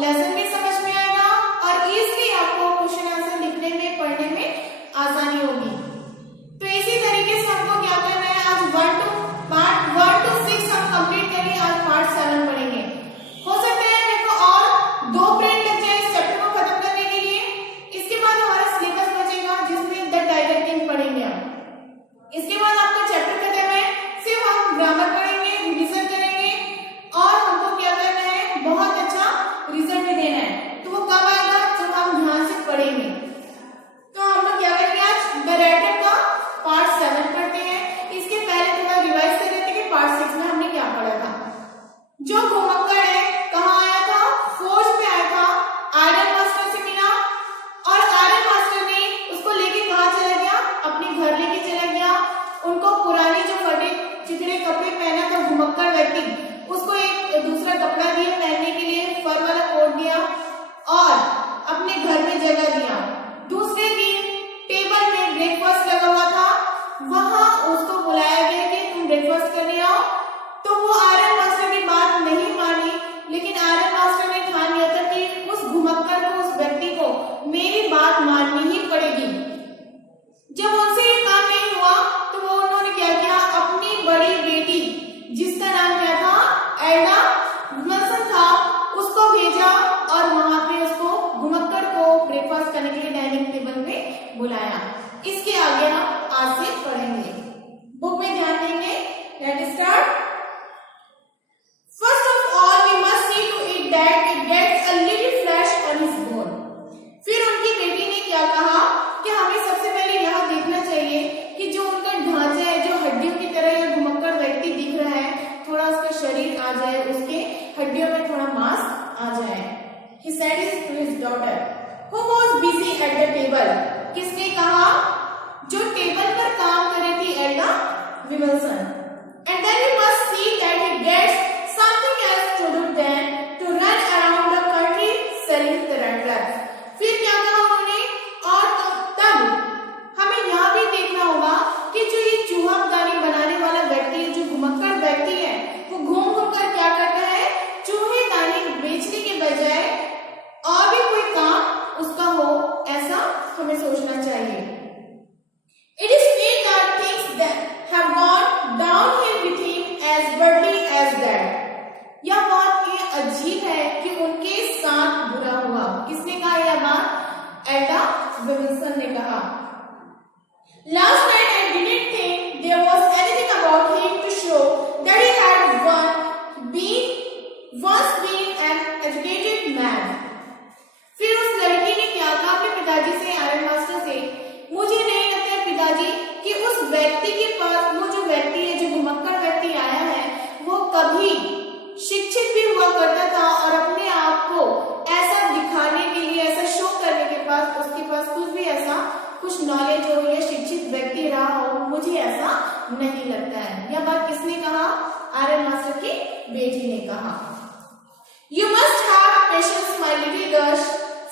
Lesson भी समझ में आएगा और इजीली आपको क्वेश्चन आंसर लिखने में पढ़ने में आसानी होगी। तो इसी तरीके से हमको क्या करना है, आज पार्ट 1 to 6 हम कंप्लीट करेंगे, आज पार्ट 7 पढ़ेंगे। हो सकता है मेरे को और 2 पीरियड लग जाए इस चैप्टर को खत्म करने के लिए। इसके बाद हमारा सिलेबस बचेगा जिसमें द डायरेक्टिंग पढ़ेंगे हम। इसके बाद आपका चैप्टर खत्म है, सिर्फ हम ग्रामर पढ़ेंगे, रिवीजन करेंगे और हमको क्या करना है, बहुत अच्छा रिजल्ट भी देना है। तो वो कब आएगा, जब हम ध्यान से पढ़ेंगे। तो हम लोग क्या करेंगे, आज द राइटर का पार्ट 7 पढ़ते हैं। इसके पहले थोड़ा रिवाइज कर लेते हैं कि पार्ट 6 में हमने क्या पढ़ा था। जो घुमक्कड़ है कहाँ आया था, फौज में आया था, आयरन मास्टर से मिला और आयरन मास्टर ने उसको लेके कहाँ चला गया, अपने घर लेके चला गया। उनको पुराने जो फटे चिथड़े कपड़े पहना था घुमक्कड़ व्यक्ति, उसको एक दूसरा कपड़ा दिया पहनने के लिए, फर वाला कोट दिया और अपने घर में जगह दिया। दूसरे दिन टेबल में ब्रेकफास्ट लगा हुआ था, वहां उसको बुलाया गया कि तुम ब्रेकफास्ट करने आओ। तो वो आयरन मास्टर की बात नहीं मानी, लेकिन आयरन मास्टर ने ठान लिया था कि उस घुमक्कड़ को, उस व्यक्ति को मेरी बात माननी ही पड़ेगी। जब उनसे ये काम नहीं हुआ तो वो उन्होंने क्या किया, अपनी बड़ी बेटी जिसका नाम क्या था, एल्डा विल्सन था, उसको भेजा और वहां पे उसको घुमक्कड़ को ब्रेकफास्ट करने के लिए डाइनिंग टेबल पे बुलाया। इसके आगे हम आज से पढ़ेंगे, बुक में ध्यान देंगे। Let's start. First of all we must see to it that it gets a little flash on his bone. फिर उनकी बेटी ने क्या कहा कि हमें सबसे पहले यह देखना चाहिए कि जो उनका ढांचा है, जो हड्डियों की तरह यह घुमक्कड़ व्यक्ति दिख रहा है, थोड़ा उसका शरीर आ जाए, उसके हड्डियों में थोड़ा मांस आ जाए। He said it to his daughter, who was busy at the table. किसने कहा, जो टेबल पर काम कर रही थी एल्डा Wilson. And then you must see that he gets something else to do than to run around the country selling tarantulas. फिर क्या कहा उन्होंने, और तब हमें यह भी देखना होगा कि जो ये चूहादानी बनाने वाला व्यक्ति है, जो घुमक्कड़ व्यक्ति है, वो घूम घूम कर क्या करता है, चूहेदानी बेचने के बजाय और भी कोई काम उसका हो, ऐसा हमें सोचना चाहिए। It is said that things that have gone downhill with him as badly as that. यह बात ये अजीब है कि उनके साथ बुरा हुआ। किसने कहा यह बात, एल्डा विल्सन ने कहा। Last night I didn't think there was anything about him to show that he had once been an educated man. फिर उस लड़की ने क्या कहा अपने पिताजी से, आयरन मास्टर से, मुझे नहीं लगता पिताजी कि उस व्यक्ति के पास, वो जो व्यक्ति है, जो घुमक्कड़ व्यक्ति आया है, वो कभी शिक्षित भी हुआ करता था और अपने आप को ऐसा दिखाने के लिए, ऐसा शो करने के पास, उसके पास कुछ भी ऐसा कुछ नॉलेज हो या शिक्षित व्यक्ति रहा हो, मुझे ऐसा नहीं लगता है। यह बात किसने कहा, आयरन मास्टर की बेटी ने कहा। You must have patience, my little girl,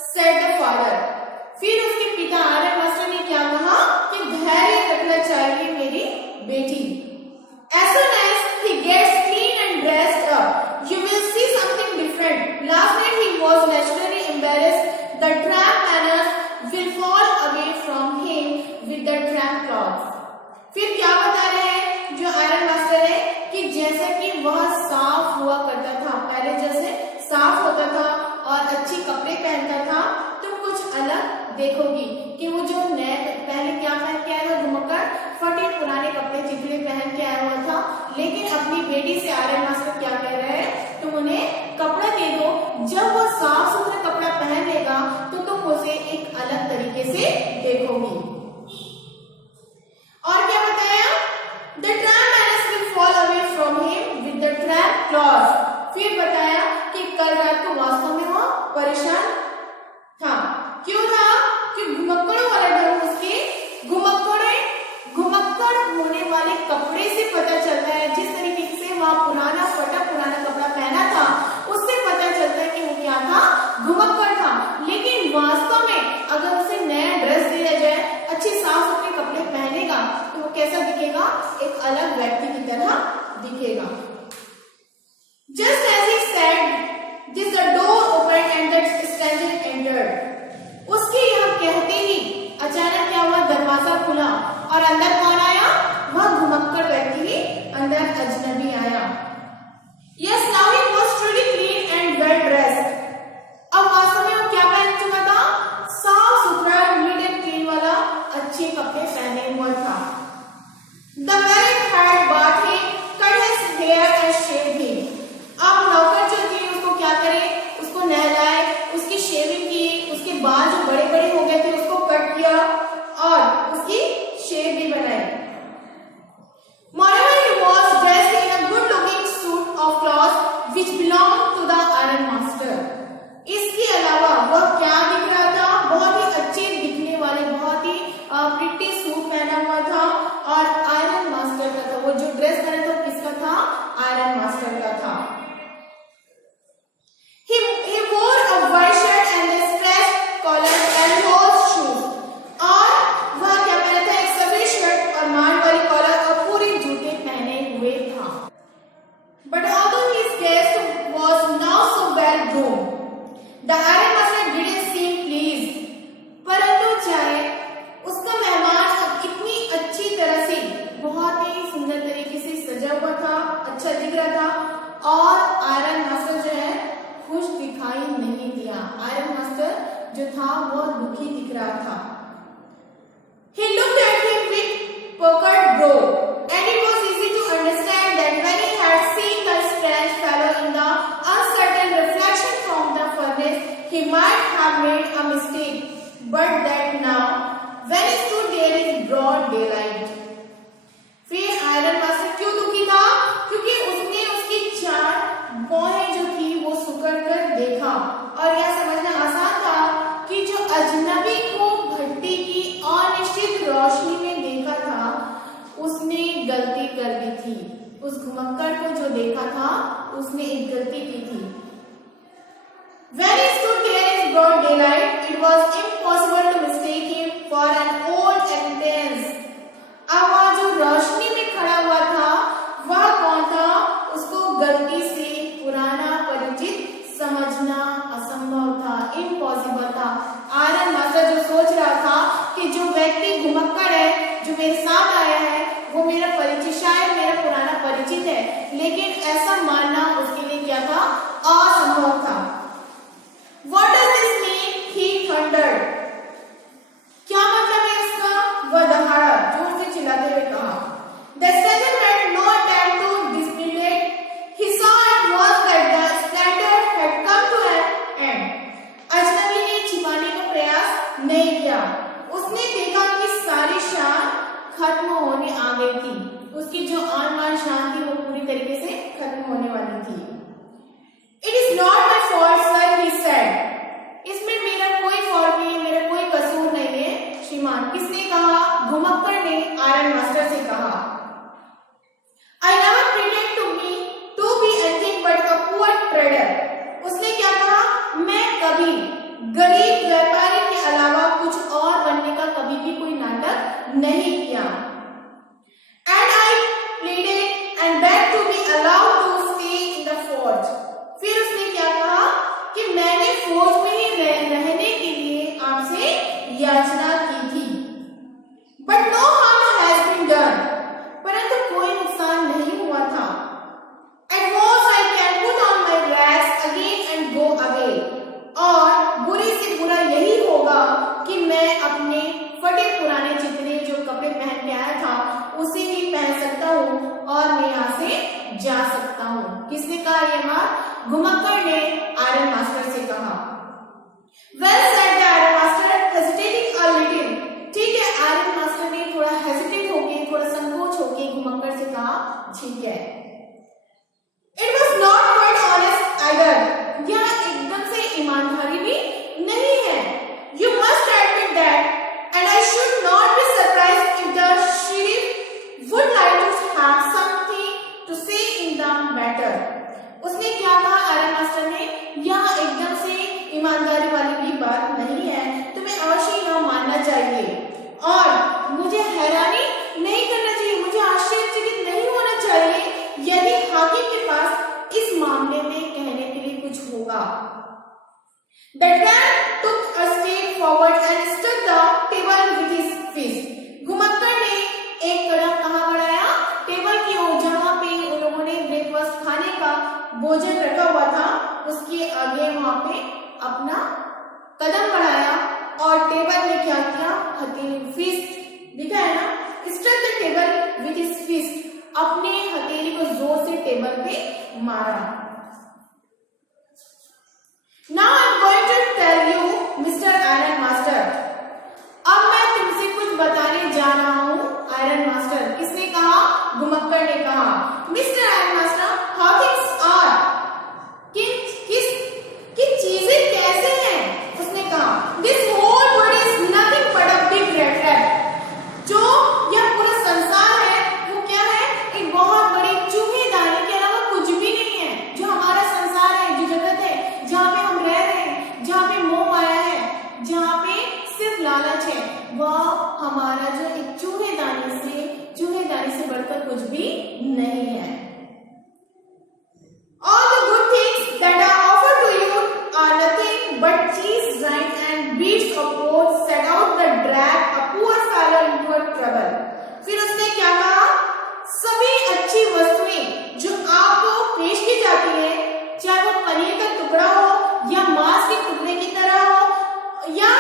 said the father. फिर उसके पिता आयरन मास्टर ने क्या कहा कि धैर्य रखना चाहिए मेरी बेटी। As soon as he gets clean and dressed up, you will see something different. Last night he was naturally embarrassed. The tramp manners will fall away from him with the tramp clothes. फिर क्या बता रहे हैं जो iron master है कि जैसा कि वह साफ हुआ करता था, पहले जैसे साफ होता था और अच्छी कपड़े पहनता था, तुम कुछ अलग देखोगी कि वो जो नए पहले क्या पहन के आया था, घुमक्कड़ फटे पुराने कपड़े चिथड़े पहन के आया हुआ था, लेकिन अपनी बेटी से आयरन मास्टर क्या कह रहे हैं, तुम उन्हें कपड़ा दे दो, जब वो साफ सुथरा कपड़ा पहन लेगा तो तुम उसे एक अलग तरीके से देखोगी। और क्या बताया, the tramp manners will fall away from him with the tramp clothes. फिर बताया कि कल रात को वास्तव में वो परेशान था। क्यों था, कि घुमक्कड़ों वाला ढंग उसके घुमक्कड़ होने वाले कपड़े से पता चलता है। जिस तरीके से वह पुराना फटा पुराना अंदर कौन आया? वह घुमक्कड़ व्यक्ति ही अंदर अजनबी आया। Yes, now he was truly clean and well dressed. अब वास्तव में वो क्या पहन चुका था? साफ सुथरा नीट एंड क्लीन वाला अच्छे कपड़े पहने हुआ था। The valet had bathed him, cut his hair and shaved him. अब नौकर जो थे उसको क्या करे? उसको नहलाए, उसकी शेविंग की, उसके बाल जो बड़े बड़े हो गए थे उसको कट किया और उसकी शेव भी बनाई। Moreover, he was dressed in a good-looking suit of cloth which belonged to the iron master. इसके अलावा वह क्या दिख रहा था? बहुत ही अच्छे दिखने वाले, बहुत ही प्रिटी सूट पहना हुआ था और आयरन मास्टर का था। वो जो ड्रेस पहना था किसका था? आयरन मास्टर का था। He wore a white shirt and a stretched collar and rose shoes. और वह क्या पहना था? एक सफेद शर्ट और मान वाली कॉलर और पूरे जूते पहने हुए था। But although his guest was not so well groomed, the iron master didn't seem pleased. परंतु चाहे उसका मेहमान इतनी अच्छी तरह से, बहुत ही सुंदर तरीके से सजा हुआ था, अच्छा दिख रहा था और आयरन मास्टर जो है खुश दिखाई नहीं दिया। आयरन मास्टर जो था वो दुखी दिख रहा था। He looked at him with puckered brow, and it was easy to understand that when he had seen the strange fellow in the uncertain reflection from the furnace, he might have made a mistake, but that now, when he stood there in broad daylight, फिर iron master क्यों दुखी था? क्योंकि उसने उसकी चार भौहें जो थी वो सुकड़ कर देखा और यह समझना आसान था कि जो अजनबी को भट्टी की अनिश्चित रोशनी में देखा था उसने गलती कर दी थी। उस घुमक्कड़ को जो देखा था उसने एक गलती की थी। When he stood there in broad daylight, it was impossible to mistake him for an old acquaintance. अब वह जो रोशनी में खड़ा हुआ था वह कौन था? उसको गलती से पुराना परिचित समझना असंभव था, इम्पॉसिबल था। आयरन मास्टर जो सोच रहा था कि जो व्यक्ति घुमक्कड़ है जो मेरे साथ आया है वो मेरा परिचित, शायद मेरा पुराना परिचित है, लेकिन ऐसा मानना उसके लिए क्या था? असंभव था। What does this mean? He thundered. क्या मतलब है इसका? वह दहाड़ा, जोर से चिल्लाते हुए कहा। The stranger made no attempt to dissimulate. He saw at once that the splendor had come to an end. अजनबी ने छिपाने का प्रयास नहीं किया। उसने देखा कि सारी शान खत्म होने आ गई थी। उसकी जो आन बान शान थी वो पूरी तरीके से खत्म होने वाली थी। It is not my fault, sir, he said. इसमें मेरा कोई फॉल्ट नहीं है, मेरा कोई कसूर नहीं है श्रीमान। किसने कहा? घुमक्कड़ ने आयरन मास्टर से कहा। I never pretend to be anything but a poor trader. उसने क्या कहा? मैं कभी गरीब व्यापारी के अलावा कुछ और बनने का कभी भी कोई नाटक नहीं किया। And I pleaded and begged to be allowed to stay in the forge. फिर उसने क्या कहा कि मैंने फौज में ही रहने के लिए आपसे याचना की थी। But no harm has been done. परंतु कोई नुकसान नहीं हुआ था। At most I can put on my rags again and go away. और बुरे से बुरा यही होगा कि मैं अपने फटे पुराने जितने जो कपड़े पहन के आया था उसे ही पहन सकता हूँ और मैं यहाँ से जा सकता हूँ। किसने कहा ये बात? घुमक्कड़ ने आयरन मास्टर से कहा। Well said the iron master, hesitating a little. ठीक है, आयरन मास्टर ने थोड़ा हेजिटेट होके, थोड़ा संकोच होके घुमक्कड़ से कहा, ठीक है। It was not quite honest either. यह एकदम से ईमानदारी भी नहीं है। You must admit that, and I should not be surprised if the sheriff would like to have something to say in the matter. उसने क्या कहा आयरन मास्टर ने? यह एकदम से ईमानदारी वाली भी बात नहीं है, तुम्हें अवश्य यह मानना चाहिए और मुझे हैरानी नहीं करना चाहिए, मुझे आश्चर्यचकित नहीं होना चाहिए यदि हाकिम के पास इस मामले में कहने के लिए कुछ होगा। The tramp took a step forward and stood the table with his fist. घुमक्कड़ ने वहां पे अपना कदम बढ़ाया और टेबल में क्या किया, हथेली फिस्ट दिखा है ना, struck the table with his fist, अपने हथेली को जोर से टेबल पे मारा। Now I am going to tell you mister iron master, अब मैं तुमसे कुछ बताने जा रहा हूं आयरन मास्टर। किसने कहा, घुमक्कड़ ने कहा। Mister iron master, how things are, कि चीजें कैसे हैं, उसने कहा। This whole world is nothing but a big red rat, जो यह पूरा संसार है वो क्या है, एक बहुत बड़ी चूहेदानी के अलावा कुछ भी नहीं है। जो हमारा संसार है, जो जगत है, जहाँ पे हम रह रहे हैं, जहाँ पे मोह माया है, जहाँ पे सिर्फ लालच है, वह हमारा जो एक चूहेदानी से बढ़कर कुछ भी नहीं है। All the good things that are offered to you are nothing but cheese, rind and beads of both set out the drag a poor fellow into a trouble. फिर उसने क्या कहा, सभी अच्छी वस्तुएं जो आपको पेश की जाती है, चाहे वो पनीर का टुकड़ा हो या मांस के टुकड़े की तरह हो या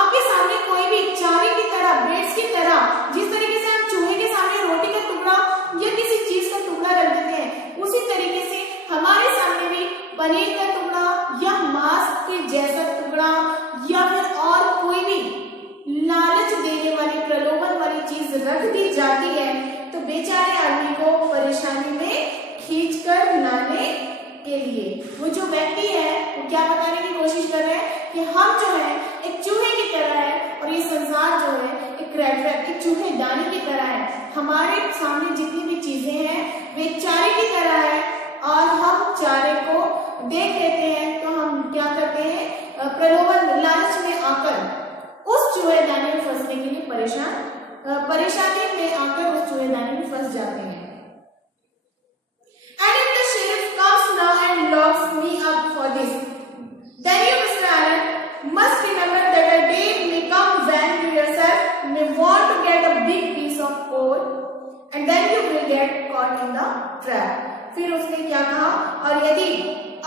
आपके सामने कोई भी चारे की तरह, ब्रेड्स की तरह, जिस तरीके से हम चूहे के सामने रोटी का टुकड़ा या किसी चीज का टुकड़ा रख देते हैं, उसी तरीके से हमारे सामने भी पनीर का टुकड़ा या मांस के जैसा टुकड़ा या फिर और कोई भी लालच देने वाली, प्रलोभन वाली चीज रख दी जाती है, तो बेचारे आदमी को परेशानी में खींचकर लाने के लिए वो जो व्यक्ति है वो क्या बताने की कोशिश कर रहे हैं कि हम जो है एक चूहे की तरह है और ये संसार जो है एक रेड रैट, एक चूहेदानी की तरह है। हमारे सामने जितनी भी चीजें हैं वे चारे की तरह है और हम चारे को देख लेते हैं तो हम क्या करते हैं, प्रलोभन लालच में आकर उस चूहेदानी में फंसने के लिए परेशानी में आकर उस चूहेदानी में फंस जाते हैं। And if the sheriff comes now and locks me up for this, then you, Mr. Allen, must remember that a day may come when you yourself may want to get a big piece of coal, and then you will get caught in the trap. फिर उसने क्या कहा, और यदि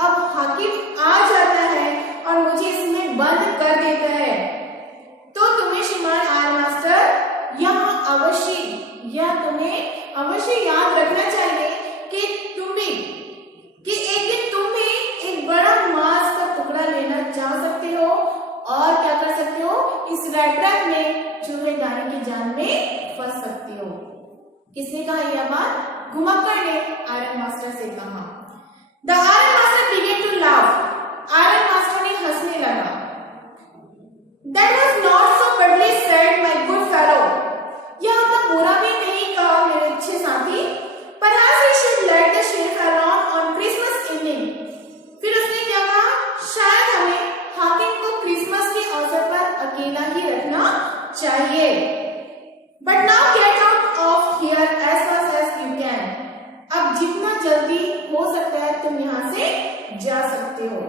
अब हाकिम आ जाता है और मुझे इसमें बंद कर देता है, तो तुम्हें श्रीमान आयरन मास्टर तुम्हें अवश्य याद रखना चाहिए कि एक दिन तुम भी एक बड़ा मांस का टुकड़ा लेना चाह सकते हो और क्या कर सकते हो, इस रेड ट्रैप में चूहेदानी की जाल में फंस सकते हो। किसने कहा यह बात, घुमक्कड़ ने आयरन मास्टर से कहा। The iron master began to laugh, iron master ने हंसने लगा। That was not so badly said, my good fellow, यह तो बुरा भी नहीं कहा मेरे अच्छे साथी। Perhaps we should let the sheriff alone on Christmas evening, फिर उसने क्या कहा, शायद हमें हाकिम को क्रिसमस के अवसर पर अकेला ही रखना चाहिए। But now get out of here as fast as you can, अब जितना जल्दी हो सकता है तुम यहाँ से जा सकते हो।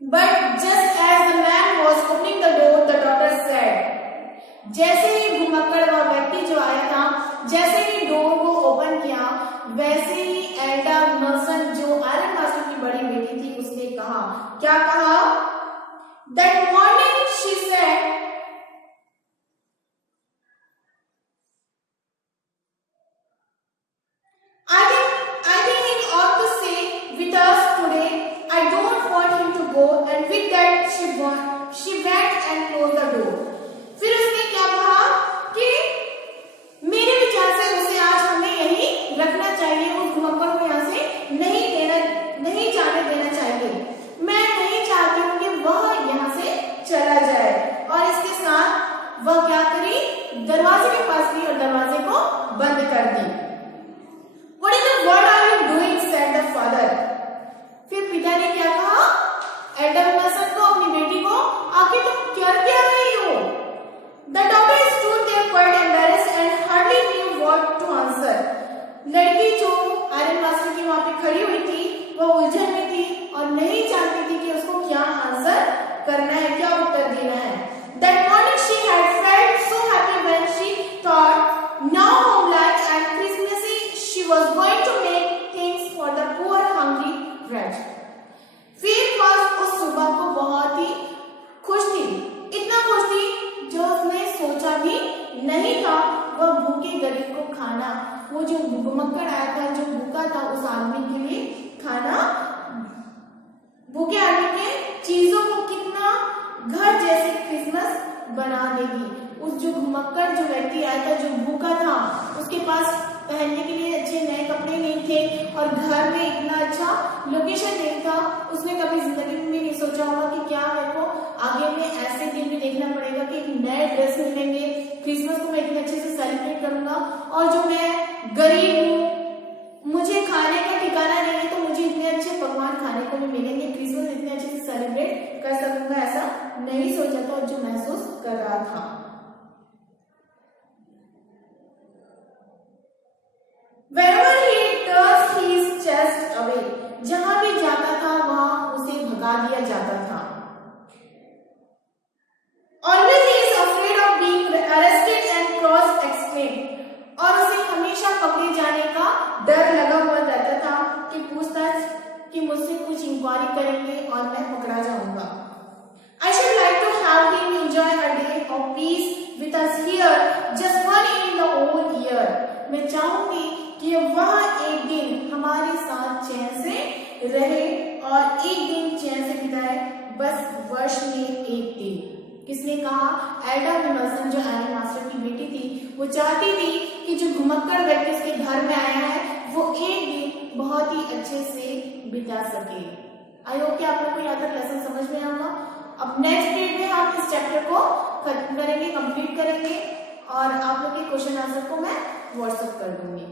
But just as the man was opening the door, the doctor said, जैसे ही घुमक्कड़ वह व्यक्ति जो आया था, जैसे ही डोर को ओपन किया, वैसे ही एल्डा मर्सन जो आयरन मास्टर की बड़ी बेटी थी उसने कहा, क्या कहा, That morning she said, I think he ought to stay with us today. I don't want him to go. And with that she went and closed the door. फिर उसने क्या कहा कि मेरे विचार से उसे आज हमें यहीं रखना चाहिए, उस घुमक्कड़ को यहाँ से नहीं जाने देना चाहिए। मैं नहीं चाहती हूँ कि वह यहाँ से चला जाए। और इसके साथ वह क्या करी, दरवाजे के पास गई और दरवाजे को बंद कर दी। What in the world are you doing? said the father. फिर पिता ने क्या कहा, एडम मर्सन को, अपनी बेटी को, आखिर तुम क्या रही हो? The doctor stood there quite embarrassed and hardly knew what to answer. लड़की जो आयरन मास्टर की वहां पे खड़ी हुई थी, वह उलझन में थी और नहीं जानती थी कि उसको क्या आंसर करना है, क्या उत्तर देना है। That morning she had felt so happy when she thought, now home life and Christmas खाना, वो जो घुमक्कड़ आया था, जो भूखा था, उस आदमी के लिए खाना, भूखे आदमी के चीजों को कितना घर जैसे क्रिसमस बना देगी। उस जो घुमक्कड़ जो व्यक्ति आया था, जो भूखा था, उसके पास पहनने के लिए अच्छे नए कपड़े नहीं थे और घर में इतना अच्छा लोकेशन नहीं था। उसने कभी जिंदगी में नहीं सोचा होगा कि क्या मेरे को आगे में ऐसे दिन भी देखना पड़ेगा कि नए ड्रेस मिलेंगे, क्रिसमस को मैं इतने अच्छे से सेलिब्रेट करूंगा, और जो मैं गरीब हूँ, मुझे खाने का ठिकाना नहीं है, तो मुझे इतने अच्छे पकवान खाने को भी मिलेंगे, क्रिसमस इतने अच्छे से सेलिब्रेट कर सकूंगा, ऐसा नहीं सोचा था और जो महसूस कर रहा था। Wherever he turns his chest away, जहां भी जाता था वहां उसे भगा दिया जाता था। Always he is afraid of being arrested and cross-examined, और उसे हमेशा पकड़े जाने का डर लगा हुआ रहता था कि पूछताछ कि मुझसे कुछ इंक्वायरी करेंगे और मैं पकड़ा जाऊंगा। I should like to have him enjoy a day of peace with us here, just one in the whole year. मैं चाहूंगी कि वह एक दिन हमारे साथ चैन से रहे और एक दिन चैन से बिताए, बस वर्ष में एक दिन। किसने कहा? एडा विमर्सन, जो एनी मास्टर की बेटी थी, वो चाहती थी कि जो घुमक्कड़ व्यक्ति उसके घर में आया है वो एक दिन बहुत ही अच्छे से बिता सके। आई होप कि आप लोग को यहाँ तक लेसन समझ में आएगा। अब नेक्स्ट पीरियड में हम इस चैप्टर को खत्म करेंगे, कंप्लीट करेंगे, और आप लोग के क्वेश्चन आंसर को मैं व्हाट्सएप कर दूंगी।